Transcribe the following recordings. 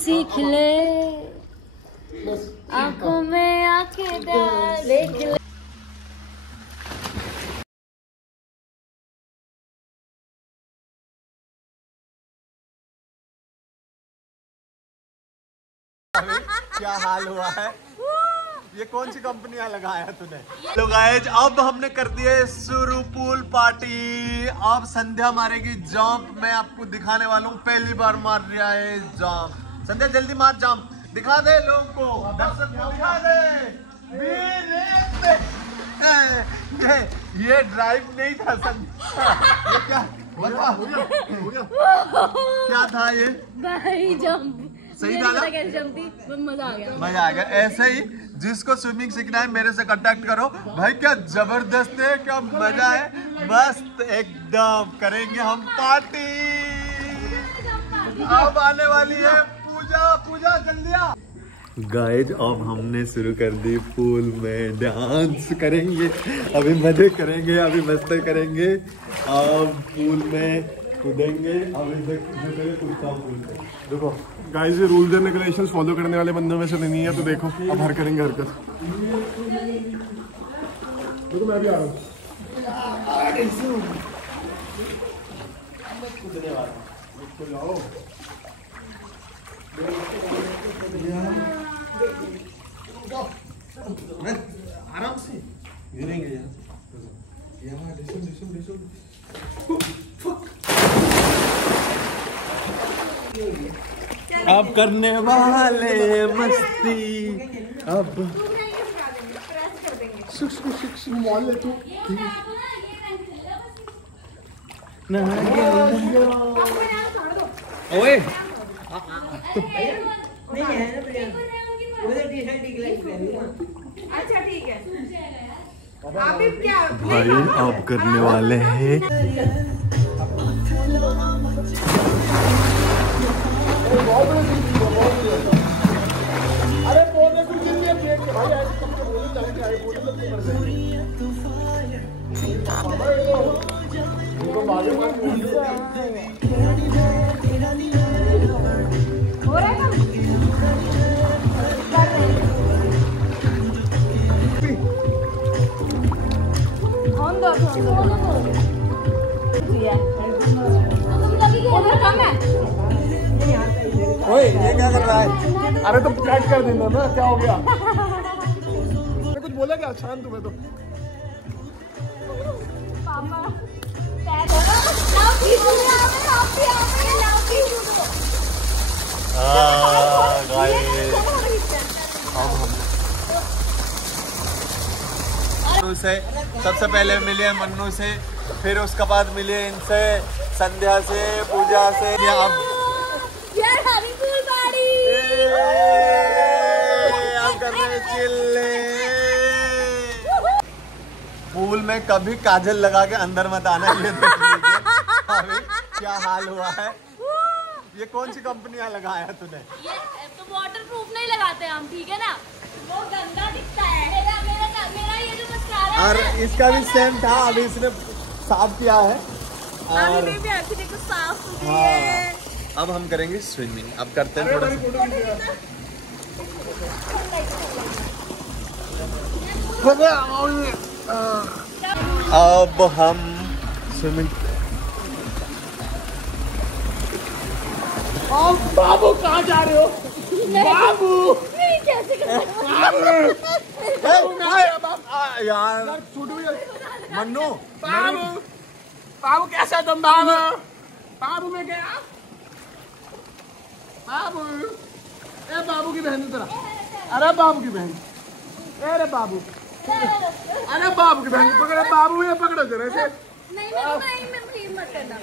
सीख ले आंखों में आंखें डाल देख ले। क्या हाल हुआ है, ये कौन सी कंपनियां लगाया तूने। तो गाइस अब हमने कर दिया शुरू पूल पार्टी। अब संध्या मारेगी जंप। मैं आपको दिखाने वाला हूँ, पहली बार मार रहा है जंप। संध्या जल्दी मार जंप, दिखा दे लोग को, दर्शक को दिखा दे। ये ड्राइव नहीं था संध्या, ये क्या बता क्या था ये भाई जंप सही डाला, मजा आ गया। मजा आ गया। ऐसे ही जिसको स्विमिंग सीखना है मेरे से कांटेक्ट करो भाई। क्या जबरदस्त है, क्या मजा है, मस्त एकदम करेंगे हम पार्टी। अब आने वाली है पूजा। पूजा जल्दी आ। गाइस अब हमने शुरू कर दी, पूल में डांस करेंगे, अभी मजे करेंगे, अभी मस्ती करेंगे। अब पूल में कूदेंगे। अभी तक कूदता हूँ पूल में। देखो गाइस ये रूल्स एंड रेगुलेशंस फॉलो करने वाले बंदों में से नहीं है, तो देखो अब हर करेंगे हरकत। देखो मैं भी आ रहा हूँ। आराम से गिरेंगे यार। अब करने वाले मस्ती। अब मॉल ले तू। ओए नहीं है ना प्रिया, उधर टी-शर्ट ठीक लगेगी। अच्छा ठीक है। आप क्या भाई अब करने वाले हैं अरे पौधे कुछ नहीं है पेट के भाई, ऐसे तुमको बोले चले के आए बोले तो ऊपर से बागे मार हो रहा है कम है। ओए ये क्या कर रहा है। अरे तो कट कर देना ना, क्या हो गया। कुछ बोला क्या, शांत तुम्हें तो। मन्नू से सबसे पहले मिले, मन्नू से, फिर उसके बाद मिले इनसे, संध्या से, पूजा से। अब पूल में कभी काजल लगा के अंदर मत आना। ये अभी क्या हाल हुआ है, ये कौन सी कंपनियां लगाया तूने। ये तो वाटर प्रूफ नहीं लगाते हम, ठीक है ना, वो गंदा दिखता है। मेरा ये जो मस्कारा है, और इसका भी सेम था, अभी इसने साफ किया है। और देखो साफ हो गई है। अब हम करेंगे स्विमिंग। अब करते हैं थोड़ा अब हम स्विमिंग। बाबू कहाँ जा रहे हो बाबू। नहीं कैसे यार मन्नू, बाबू बाबू कैसा तुम बाबू। बाबू में गया बाबू। ए बाबू की बहन तेरा। अरे बाबू की बहन, अरे बाबू, अरे बाबू की बहन पकड़े। बाबू ये पकड़ो जरा से। नहीं मत करना।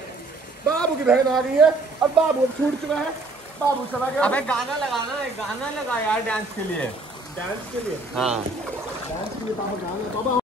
बाबू की बहन आ गई है और बाबू अब छूट चुका है, बाबू चला गया। अबे गाना लगाना है, गाना लगा यार डांस के लिए। डांस के लिए, हाँ डांस के लिए बाबा गाना बाबा।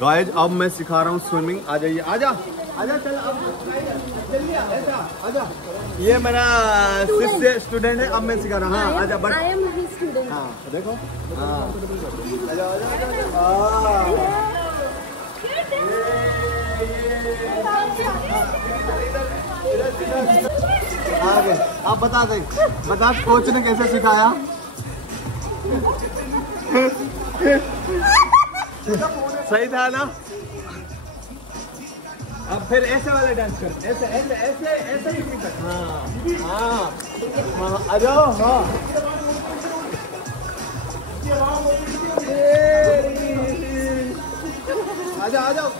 गाइज अब मैं सिखा रहा हूँ स्विमिंग। आ जाइए, आजा आजा, चल जल्दी आजा। ये मेरा स्टूडेंट है, अब मैं सिखा रहा हूँ। हाँ आजा, बट हाँ देखो, हाँ आजा आजा आगे। आप बता कोच ने कैसे सिखाया? सही था ना? अब फिर ऐसे वाले डांस कर, ऐसे ऐसे ऐसे ऐसे ही कर। हाँ हाँ हाँ, आ जाओ। हाँ आ जाओ आ जाओ।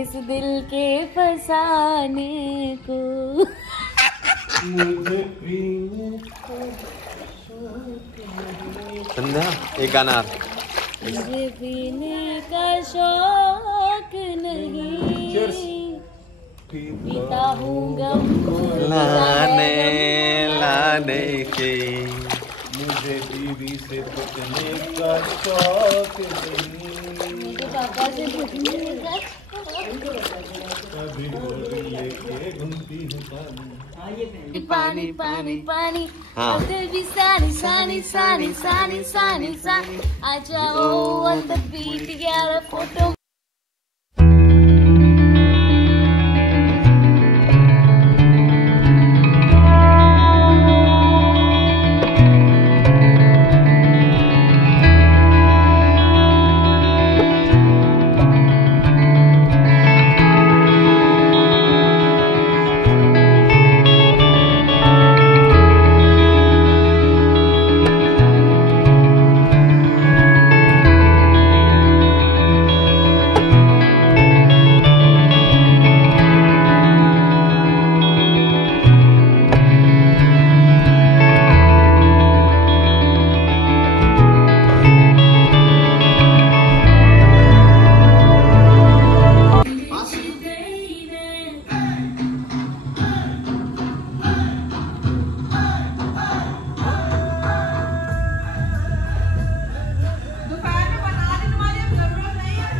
इस दिल के फसाने को संध्या एक गाना मुझे पीने का शौक नहीं, पीता हूँ गम लाने के। मुझे बीवी से पूछने का शौक नहीं, मुझे पापा से पूछने का कभी गोली लेके घूमती हूँ पानी पानी पानी। हाँ भी सानी सानी सानी सानी सानी सानी। आ जाओ on the beat, get a photo.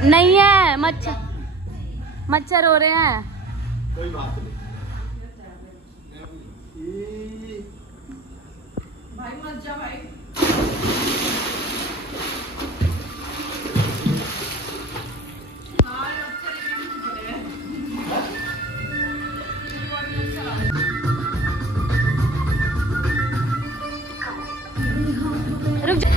नहीं है, मच्छर हो रहे हैं। कोई बात नहीं भाई, मत जा भाई। रुक जा।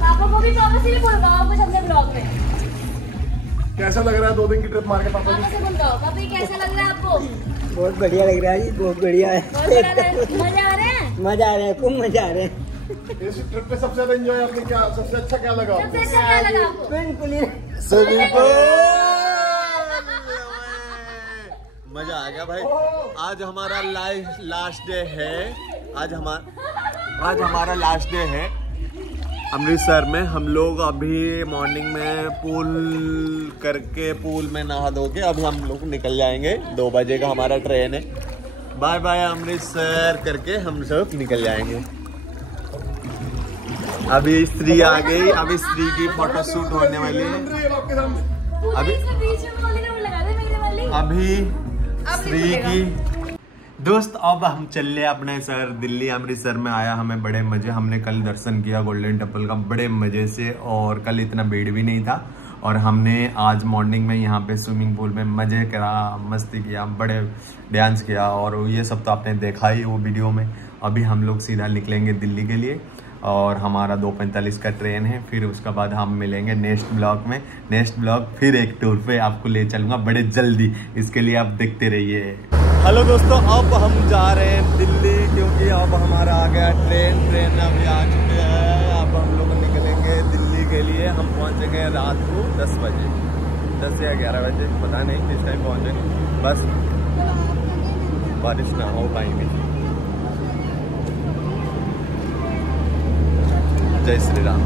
पापा को भी पापा से भी बुलवाओ कुछ अपने ब्लॉग में। कैसा लग रहा है 2 दिन की ट्रिप मार के पापा पापा से बुलवाओ। पापा ये कैसा लग रहा है आपको? बहुत बढ़िया लग रहा है जी, बहुत बढ़िया है। बहुत बढ़िया लग रहा है। मजा आ रहा है? मजा आ रहा है, खूब मजा आ रहा है। इस ट्रिप पे सबसे ज्यादा एंजॉय आपने क्या, सबसे अच्छा क्या लगा? सबसे अच्छा क्या लगा आपको? बिल्कुल। Swimming pool. आ गया भाई। आज हमारा लास्ट डे है। आज हमारा लास्ट डे है अमृतसर में। हम लोग अभी मॉर्निंग में पूल में नहा धो के अभी हम लोग निकल जाएंगे। 2 बजे का हमारा ट्रेन है। बाय बाय अमृतसर करके हम सब निकल जाएंगे। अभी स्त्री आ गई। अभी स्त्री की फोटो शूट होने वाली है। अभी स्त्री की दोस्त। अब हम चले अपने शहर दिल्ली। अमृतसर में आया हमें बड़े मजे। हमने कल दर्शन किया गोल्डन टेम्पल का बड़े मजे से, और कल इतना भीड़ भी नहीं था। और हमने आज मॉर्निंग में यहाँ पे स्विमिंग पूल में मजे करा, मस्ती किया, बड़े डांस किया, और ये सब तो आपने देखा ही वो वीडियो में। अभी हम लोग सीधा निकलेंगे दिल्ली के लिए, और हमारा 2:45 का ट्रेन है। फिर उसके बाद हम मिलेंगे नेक्स्ट ब्लॉग में। नेक्स्ट ब्लॉग फिर एक टूर पे आपको ले चलूँगा बड़े जल्दी। इसके लिए आप देखते रहिए। हेलो दोस्तों, अब हम जा रहे हैं दिल्ली, क्योंकि अब हमारा आ गया ट्रेन अभी आ चुके हैं। अब हम लोग निकलेंगे दिल्ली के लिए। हम पहुँचेंगे रात को 10 बजे, 10 या 11 बजे, पता नहीं किस टाइम पहुँचेंगे। बस बारिश ना हो पाएंगे। जय श्री राम।